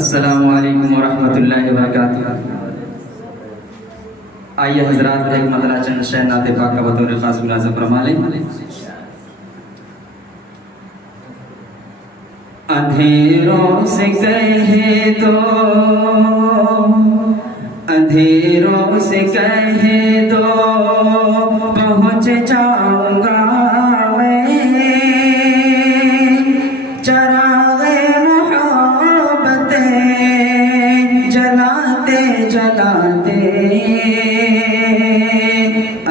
अस्सलामु अलैकुम वरहमतुल्लाहि वबरकातुहू। आइए हजरात एक मतला चंद शेर नाते पाक का बतौर खास मुलाज़ा फरमा लें। अंधेरों से कहे दो, अंधेरों से कहे दो, पहुँच जाऊंगा मैं। चरागे मोहब्बतें जलाते जलाते,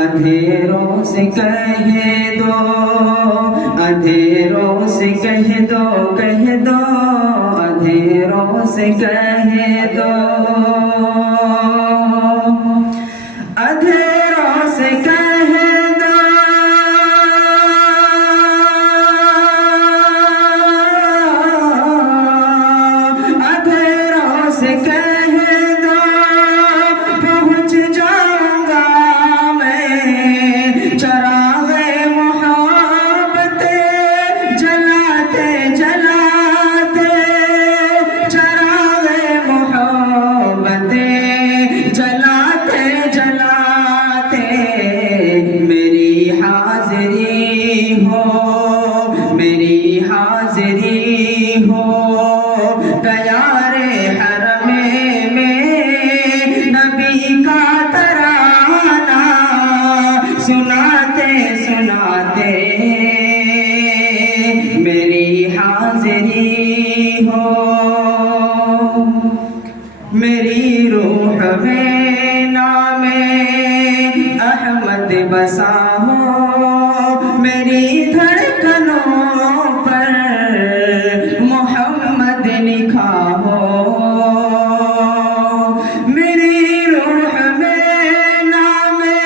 अंधेरों से कहे दो, अंधेरों से कह दो, कह दो, अंधेरों से कह दो, अंधेरों से कह दो, अंधेरों से कह दो, पहुँच जाऊंगा मैं। चरागे मोहब्बतें जलाते जलाते, चरागे मोहब्बतें जलाते जलाते, मेरी हाजिरी हो, मेरी हाजिरी हो, तैयारे हरमे में नबी का तराना सुनाते सुनाते, मेरी हाजिरी हो। मेरी रूह में नामे अहमद बसा हो, मेरी धड़कनों पर मोहम्मद लिखा हो। मेरी रूह में नामे,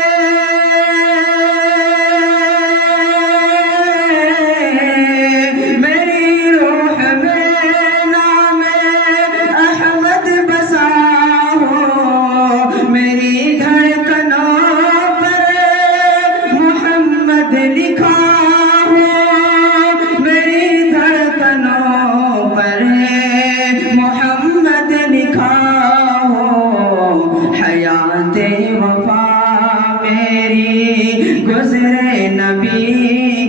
मेरी रूह में नामे अहमद बसा हो, मेरी धड़कनों पर मोहम्मद लिखा हो, मेरी धड़कनों पर मोहम्मद लिखा हो। हयाते वफा मेरी गुजरे नबी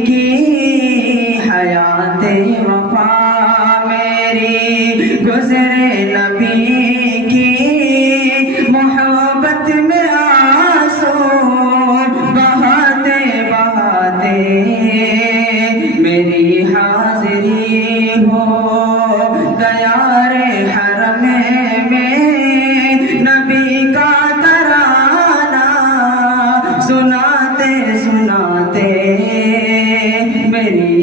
की, हयाते वफा मेरी गुजरे नबी की, मोहब्बत में आंसू बहाते बहाते, मेरी हाजिरी हो, दयारे हरमे में नबी का तराना सुनाते सुनाते, मेरी